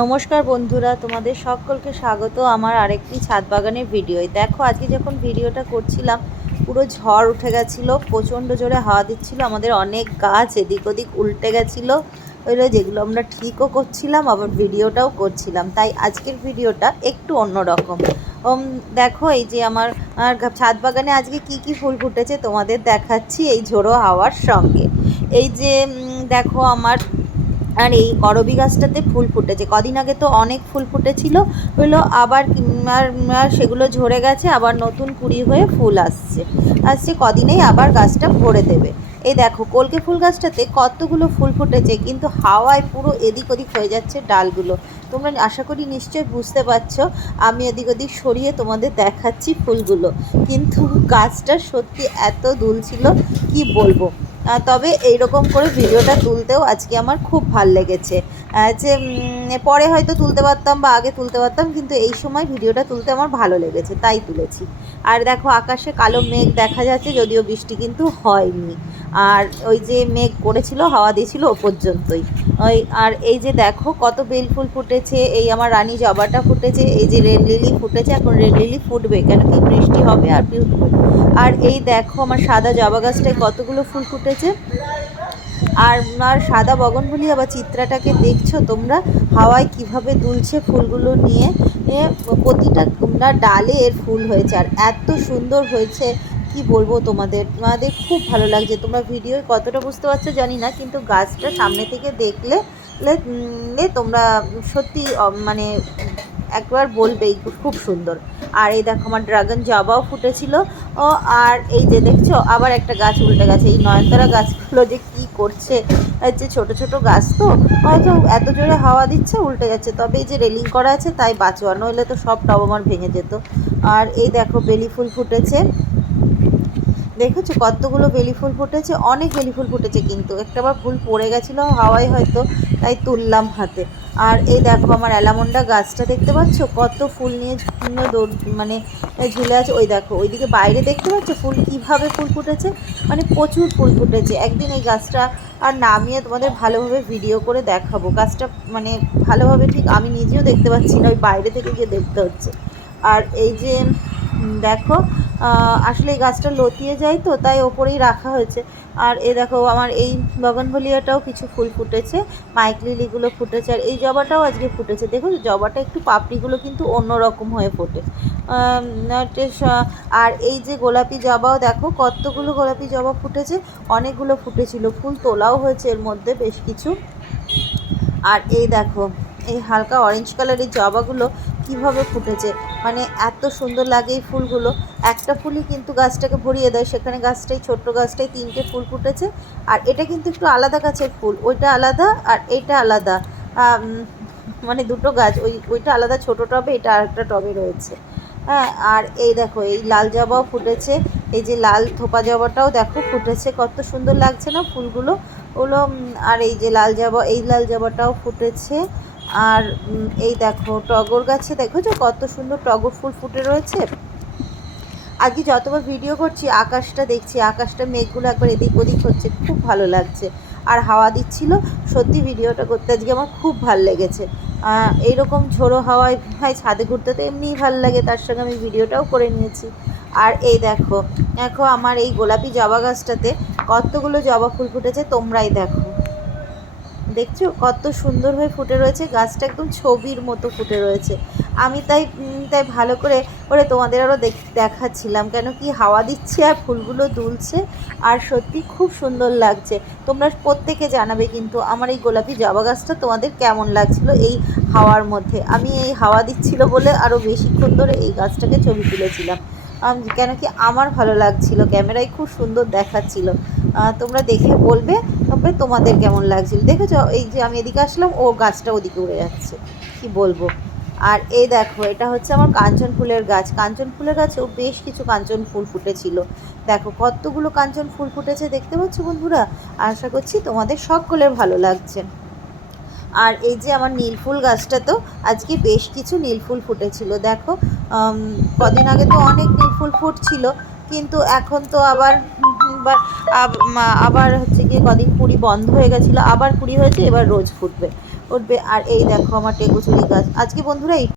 নমস্কার বন্ধুরা, তোমাদের সকলকে স্বাগত আমার আরেকটি ছাদ বাগানের ভিডিওয়। দেখো, আজকে যখন ভিডিওটা করছিলাম পুরো ঝড় উঠে গেছিলো, প্রচণ্ড জোরে হাওয়া দিচ্ছিল, আমাদের অনেক গাছ এদিক ওদিক উল্টে গেছিলো, ওইগুলো যেগুলো আমরা ঠিকও করছিলাম আবার ভিডিওটাও করছিলাম। তাই আজকের ভিডিওটা একটু অন্যরকম। দেখো, এই যে আমার ছাদ বাগানে আজকে কি কি ফুল ফুটেছে তোমাদের দেখাচ্ছি এই ঝোড়ো হাওয়ার সঙ্গে। এই যে দেখো, আমার আর এই করবী গাছটাতে ফুল ফুটেছে। কদিন আগে তো অনেক ফুল ফুটেছিল, হলো আবার সেগুলো ঝরে গেছে, আবার নতুন কুড়ি হয়ে ফুল আসছে কদিনেই আবার গাছটা ভরে দেবে। এই দেখো, কলকে ফুল গাছটাতে কতগুলো ফুল ফুটেছে, কিন্তু হাওয়ায় পুরো এদিক ওদিক হয়ে যাচ্ছে ডালগুলো। তোমরা আশা করি নিশ্চয়ই বুঝতে পারছো, আমি এদিক ওদিক সরিয়ে তোমাদের দেখাচ্ছি ফুলগুলো, কিন্তু গাছটা সত্যি এত দুলছিল কি বলবো। তবে এইরকম করে ভিডিওটা তুলতেও আজকে আমার খুব ভাল লেগেছে। যে পরে হয়তো তুলতে পারতাম বা আগে তুলতে পারতাম, কিন্তু এই সময় ভিডিওটা তুলতে আমার ভালো লেগেছে তাই তুলেছি। আর দেখো, আকাশে কালো মেঘ দেখা যাচ্ছে, যদিও বৃষ্টি কিন্তু হয়নি। আর ওই যে মেঘ করেছিল, হাওয়া দিয়েছিল ও পর্যন্তই। আর এই যে দেখো কত বেলফুল ফুটেছে, এই আমার রানী জবাটা ফুটেছে, এই যে রেড লিলি ফুটেছে, এখন রেড লিলি ফুটবে কেন কি বৃষ্টি হবে আর ফুটবে। আর এই দেখো, আমার সাদা জবা গাছটায় কতগুলো ফুল ফুটেছে। আর সাদা বগনভুলিয়া বা চিত্রাটাকে দেখছো তোমরা, হাওয়ায় কিভাবে দুলছে ফুলগুলো নিয়ে। প্রতিটা ডালে এর ফুল হয়েছে আর এত সুন্দর হয়েছে কি বলবো তোমাদের খুব ভালো লাগছে। তোমরা ভিডিও কতটা বুঝতে পারছো জানি না, কিন্তু গাছটা সামনে থেকে দেখলে তোমরা সত্যি মানে একবার বলবেই খুব সুন্দর। আর এই দেখো, আমার ড্রাগন জবাও ফুটেছিল। আর এই যে দেখছো আবার একটা গাছ উল্টে গেছে। এই নয়নতারা গাছগুলো যে কি করছে, যে ছোট ছোট গাছ তো হয়তো এত জোরে হাওয়া দিচ্ছে উল্টে যাচ্ছে, তবে এই যে রেলিং করা আছে তাই বাঁচোয়া, নইলে তো সব টব আমার ভেঙে যেত। আর এই দেখো, বেলি ফুল ফুটেছে, দেখেছো কতগুলো বেলি ফুল ফুটেছে, অনেক বেলি ফুল ফুটেছে, কিন্তু একটাবার ফুল পড়ে গেছিলো হাওয়ায় হয়তো, তাই তুললাম হাতে। আর এই দেখো, আমার অ্যালামন্ডা গাছটা দেখতে পাচ্ছ কত ফুল নিয়ে মানে ঝুলে আছে। ওই দেখো, ওইদিকে বাইরে দেখতে পাচ্ছ ফুল কিভাবে ফুল ফুটেছে, মানে প্রচুর ফুল ফুটেছে। একদিন এই গাছটা আর নামিয়ে তোমাদের ভালোভাবে ভিডিও করে দেখাবো। গাছটা মানে ভালোভাবে ঠিক আমি নিজেও দেখতে পাচ্ছি না, ওই বাইরে থেকে গিয়ে দেখতে হচ্ছে। আর এই যে দেখো, আসলে এই গাছটা লতিয়ে যায় তো তাই ওপরেই রাখা হয়েছে। আর এই দেখো, আমার এই বগনভলিয়াটাও কিছু ফুল ফুটেছে, মাইক লিলিগুলো ফুটেছে, আর এই জবাটাও আজকে ফুটেছে। দেখো, জবাটা একটু পাপড়িগুলো কিন্তু অন্যরকম হয়ে ফোটে। আর এই যে গোলাপি জবাও দেখো কতগুলো গোলাপি জবা ফুটেছে, অনেকগুলো ফুটেছিল, ফুল তোলাও হয়েছে এর মধ্যে বেশ কিছু। আর এই দেখো, এই হালকা অরেঞ্জ কালারের জবাগুলো কিভাবে ফুটেছে, মানে এত সুন্দর লাগে এই ফুলগুলো। একটা ফুলই কিন্তু গাছটাকে ভরিয়ে দেয়, সেখানে গাছটাই ছোট্ট গাছটাই 3টে ফুল ফুটেছে। আর এটা কিন্তু একটু আলাদা গাছের ফুল, ওইটা আলাদা আর এইটা আলাদা, মানে দুটো গাছ, ওইটা আলাদা ছোট টবে, এটা আরেকটা টবে রয়েছে। হ্যাঁ, আর এই দেখো, এই লাল জবাও ফুটেছে, এই যে লাল থোপা জবাটাও দেখো ফুটেছে, কত সুন্দর লাগছে না ফুলগুলো ওগুলো। আর এই যে লাল জবা, এই লাল জবাটাও ফুটেছে। আর এই দেখো, টগর গাছে দেখো যে কত সুন্দর টগর ফুল ফুটে রয়েছে। আজকে যতবার ভিডিও করছি আকাশটা দেখছি, আকাশটা মেঘগুলো একবার এদিক ওদিক হচ্ছে, খুব ভালো লাগছে। আর হাওয়া দিচ্ছিল, সত্যি ভিডিওটা করতে আজকে আমার খুব ভালো লেগেছে। এইরকম ঝোড়ো হাওয়ায় ছাদে ঘুরতে তো এমনিই ভালো লাগে, তার সঙ্গে আমি ভিডিওটাও করে নিয়েছি। আর এই দেখো, দেখো আমার এই গোলাপি জবা গাছটাতে কতগুলো জবা ফুল ফুটেছে, তোমরাই দেখো, দেখছো কত সুন্দর হয়ে ফুটে রয়েছে, গাছটা একদম ছবির মতো ফুটে রয়েছে। আমি তাই তাই ভালো করে করে তোমাদের আরও দেখাচ্ছিলাম, কেন কি হাওয়া দিচ্ছে আর ফুলগুলো দুলছে, আর সত্যি খুব সুন্দর লাগছে। তোমরা প্রত্যেকে জানাবে কিন্তু আমার এই গোলাপি জবা গাছটা তোমাদের কেমন লাগছিল এই হাওয়ার মধ্যে। আমি এই হাওয়া দিচ্ছিল বলে আরও বেশিক্ষণ ধরে এই গাছটাকে ছবি তুলেছিলাম, কেন কি আমার ভালো লাগছিল, ক্যামেরায় খুব সুন্দর দেখাচ্ছিল। তোমরা দেখে বলবে তবে তোমাদের কেমন লাগছিল। দেখেছো, এই যে আমি এদিকে আসলাম, ও গাছটা ওদিকে উড়ে যাচ্ছে, কি বলবো। আর এই দেখো, এটা হচ্ছে আমার কাঞ্চন ফুলের গাছ, কাঞ্চন ফুলের গাছেও বেশ কিছু কাঞ্চন ফুল ফুটেছিল। দেখো কতগুলো কাঞ্চন ফুল ফুটেছে, দেখতে পাচ্ছ বন্ধুরা। আশা করছি তোমাদের সকলের ভালো লাগছে। আর এই যে আমার নীলফুল গাছটা তো আজকে বেশ কিছু নীলফুল ফুটেছিল। দেখো, কদিন আগে তো অনেক নীলফুল ফুটছিল, কিন্তু এখন তো আবার আবার হচ্ছে গিয়ে কদিন কুড়ি বন্ধ হয়ে গেছিলো, আবার কুড়ি হয়েছে, এবার রোজ ফুটবে। উঠবে। আর এই দেখো আমার টেকুচুরি গাছ। আজকে বন্ধুরা এই